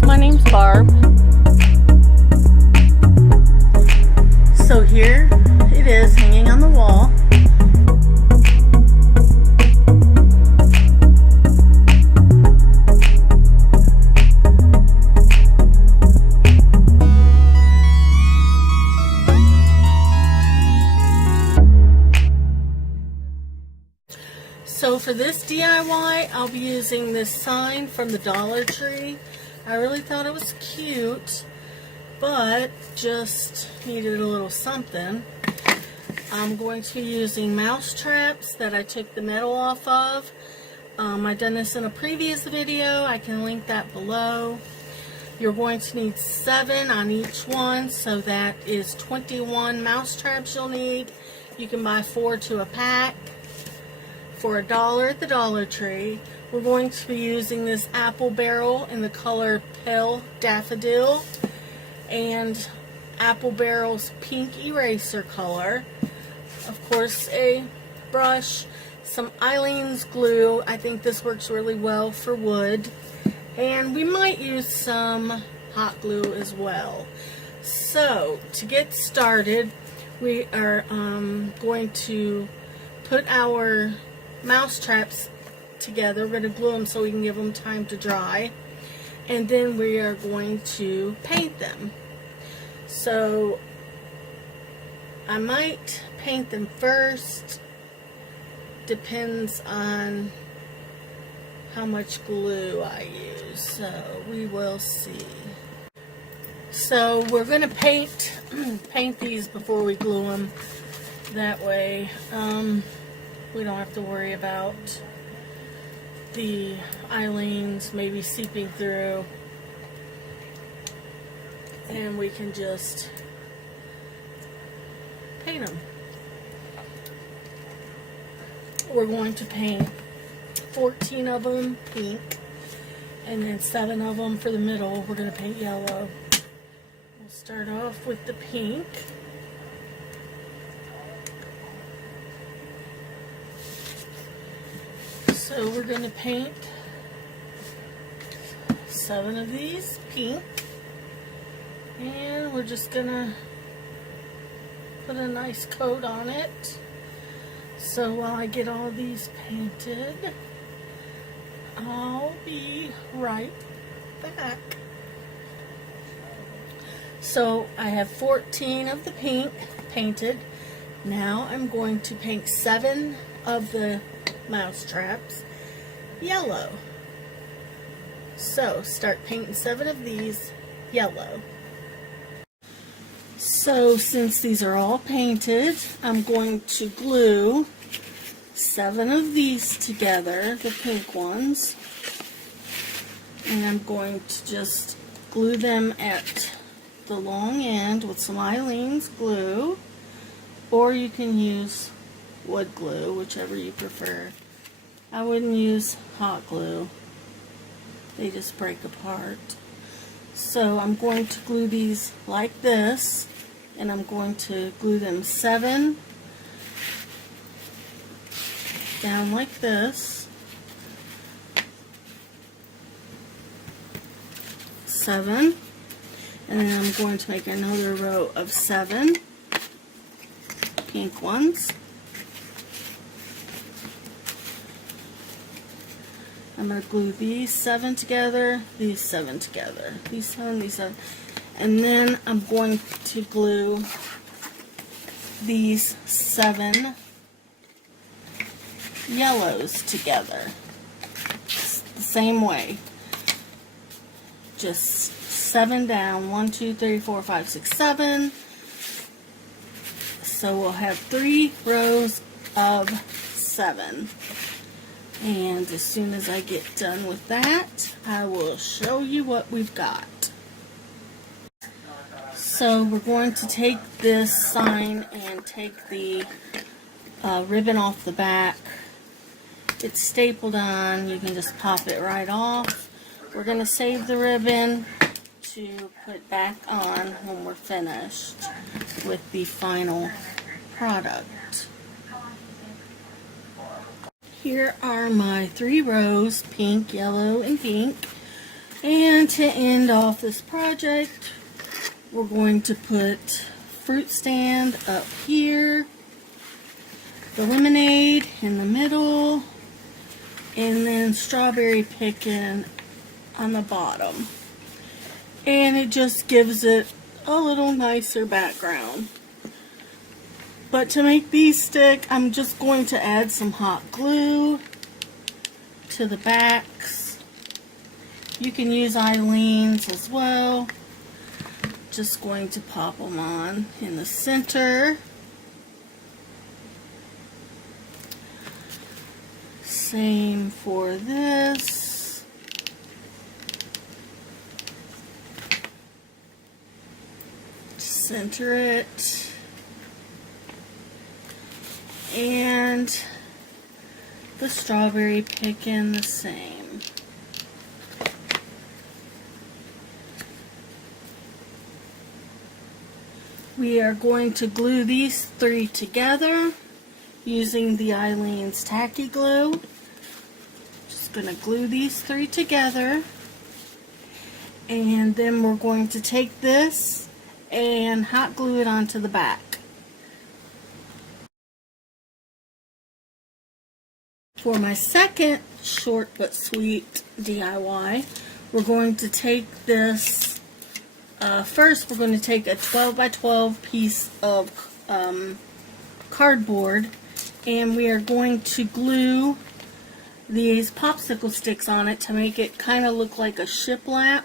guys, my name's Barb. So here it is hanging on the wall. So for this DIY, I'll be using this sign from the Dollar Tree. I really thought it was cute, but just needed a little something. I'm going to be using mouse traps that I took the metal off of. I've done this in a previous video. I can link that below. You're going to need 7 on each one, so that is 21 mouse traps you'll need. You can buy 4 to a pack for $1 at the Dollar Tree. We're going to be using this apple barrel in the color Pale Daffodil and apple barrel's pink eraser color. Of course, a brush, some Aleene's glue. I think this works really well for wood. And we might use some hot glue as well. So, to get started, we are going to put our mouse traps together. We're going to glue them so we can give them time to dry, and then we are going to paint them. So I might paint them first, depends on how much glue I use, so we will see. So we're going to paint these before we glue them, that way we don't have to worry about the Aleene's maybe seeping through, and we can just paint them. We're going to paint 14 of them pink, and then 7 of them for the middle we're going to paint yellow. We'll start off with the pink. So we're going to paint 7 of these pink, and we're just going to put a nice coat on it. So while I get all these painted, I'll be right back. So I have 14 of the pink painted. Now I'm going to paint 7 of the mouse traps yellow. So start painting 7 of these yellow. So since these are all painted, I'm going to glue 7 of these together, the pink ones, and I'm going to just glue them at the long end with some Aleene's glue, or you can use wood glue, whichever you prefer. I wouldn't use hot glue. They just break apart. So I'm going to glue these like this, and I'm going to glue them 7 down like this, 7, and then I'm going to make another row of 7 pink ones. I'm going to glue these 7 together, these 7 together, these 7, these 7, and then I'm going to glue these 7 yellows together the same way. Just 7 down, 1, 2, 3, 4, 5, 6, 7. So we'll have 3 rows of 7. And as soon as I get done with that, I will show you what we've got. So we're going to take this sign and take the ribbon off the back. It's stapled on. You can just pop it right off. We're going to save the ribbon to put back on when we're finished with the final product. Here are my 3 rows, pink, yellow, and pink. And to end off this project, we're going to put fruit stand up here, the lemonade in the middle, and then strawberry picking on the bottom. And it just gives it a little nicer background. But to make these stick, I'm just going to add some hot glue to the backs. You can use Eileen's as well. Just going to pop them on in the center. Same for this. Center it. And the strawberry picking the same. We are going to glue these three together using the Eileen's Tacky Glue. Just going to glue these three together. And then we're going to take this and hot glue it onto the back. For my second short but sweet DIY, we're going to take this, first we're going to take a 12 by 12 piece of cardboard, and we are going to glue these popsicle sticks on it to make it kind of look like a shiplap.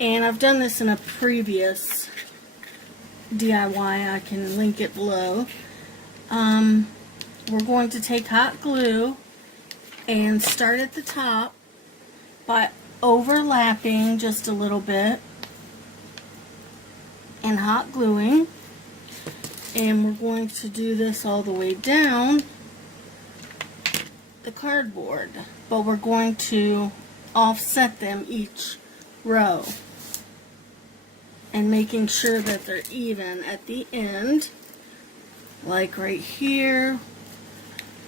And I've done this in a previous DIY, I can link it below. We're going to take hot glue and start at the top by overlapping just a little bit and hot gluing. And we're going to do this all the way down the cardboard, but we're going to offset them each row and making sure that they're even at the end. Like right here,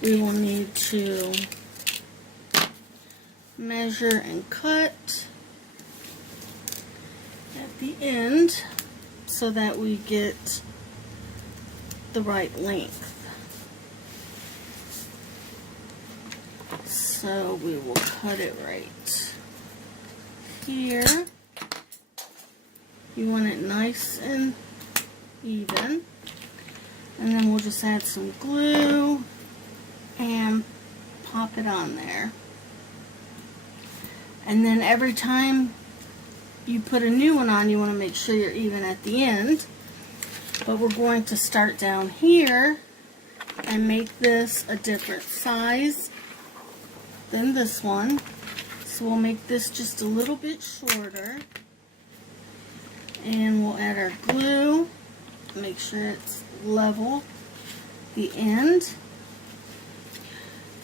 we will need to measure and cut at the end so that we get the right length. So we will cut it right here. You want it nice and even. And then we'll just add some glue and pop it on there. And then every time you put a new one on, you want to make sure you're even at the end. But we're going to start down here and make this a different size than this one. So we'll make this just a little bit shorter. And we'll add our glue, make sure it's level the end.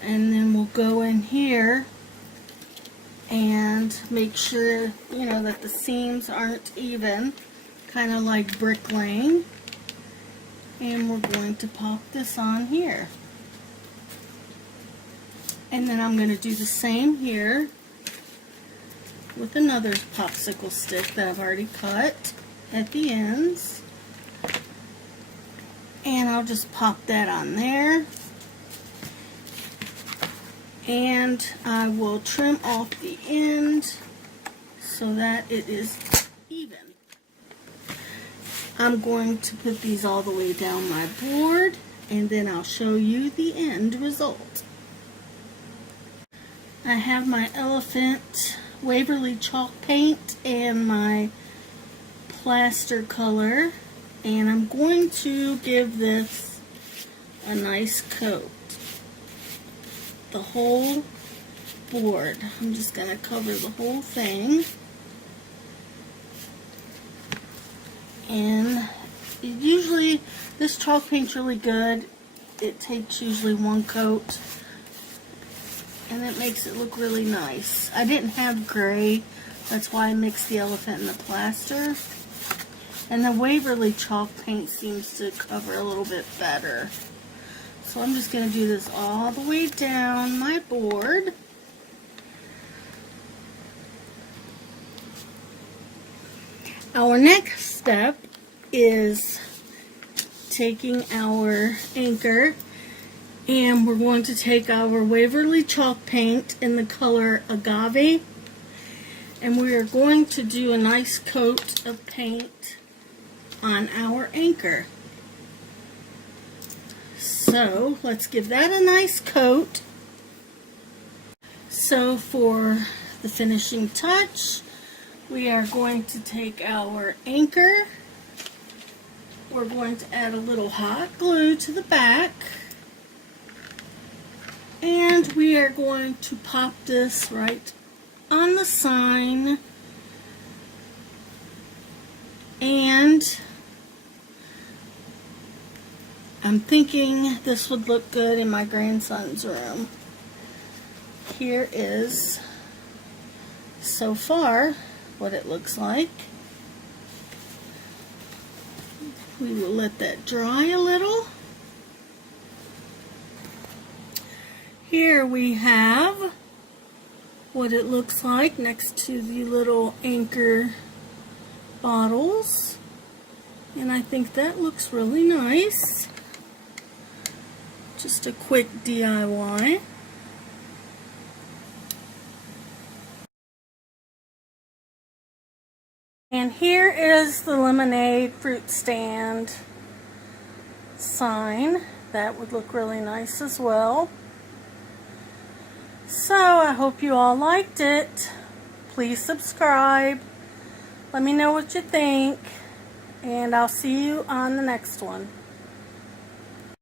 And then we'll go in here and make sure, you know, that the seams aren't even, kind of like bricklaying. And we're going to pop this on here. And then I'm going to do the same here with another popsicle stick that I've already cut at the ends. And I'll just pop that on there. And I will trim off the end so that it is even. I'm going to put these all the way down my board, and then I'll show you the end result. I have my elephant Waverly chalk paint and my plaster color, and I'm going to give this a nice coat. The whole board. I'm just going to cover the whole thing. And usually this chalk paint's really good. It takes usually one coat and it makes it look really nice. I didn't have gray, that's why I mixed the elephant and the plaster. And the Waverly chalk paint seems to cover a little bit better. So I'm just going to do this all the way down my board. Our next step is taking our anchor, and we're going to take our Waverly chalk paint in the color Agave, and we are going to do a nice coat of paint on our anchor. So let's give that a nice coat. So for the finishing touch, we are going to take our anchor. We're going to add a little hot glue to the back, and we are going to pop this right on the sign, and I'm thinking this would look good in my grandson's room. Here is so far what it looks like. We will let that dry a little. Here we have what it looks like next to the little anchor bottles, and I think that looks really nice. Just a quick DIY. And here is the lemonade fruit stand sign. That would look really nice as well. So I hope you all liked it. Please subscribe. Let me know what you think. And I'll see you on the next one.